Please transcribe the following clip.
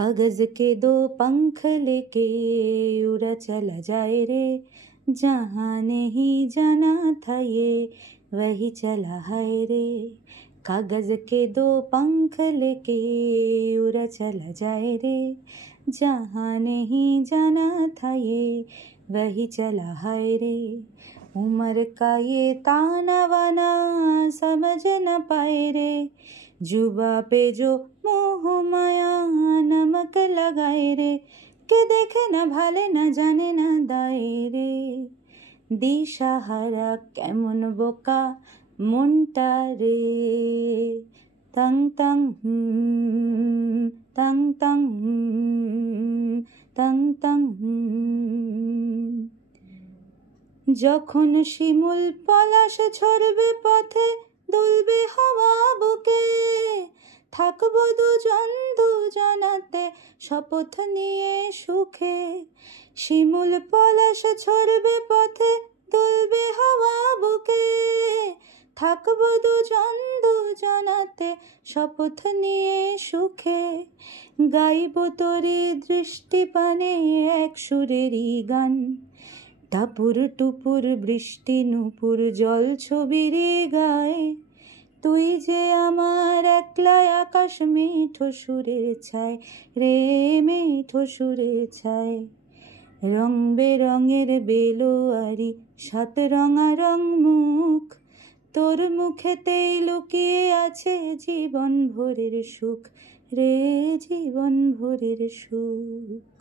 कागज के दो पंख लेके उड़ा चला जाए रे, जहाँ नहीं जाना था ये वही चला है रे। कागज के दो पंख लेके उड़ा चला जाए रे, जहाँ नहीं जाना था ये वही चला है रे। उम्र का ये ताना वाना समझ न पाए रे, जुबा पे जो मोह माया नमक लगाए रे, के देखे न भाले न जाने न दाए रे। दिशाहारा केमन बोका মনটা রে, তাং তাং তাং তাং তাং তাং। যখন শিমুল পলাশ ঝরবে পথে, দুলবে হাওয়া বুকে, থাকবো দুজন দুজনাতে শপথ নিয়ে সুখে। শিমুল পলাশ ঝরবে পথে, দুলবে হাওয়া বুকে, থাকবো দুজন দুজনাতে শপথ নিয়ে সুখে। গাইব তোরে দৃষ্টিপানে এক সুরেরই গান, টাপুর টুপুর বৃষ্টি নুপুর জল ছবিরে গায়। তুই যে আমার একলা আকাশ মেঠো সুরের ছায় রে, মেঠো সুরের ছায়। রং বেরঙের বেলোয়ারি সাত রঙারং মুখ, তোর মুখেতেই লুকিয়ে আছে জীবন ভোরের সুখ রে, জীবন ভোরের সুখ।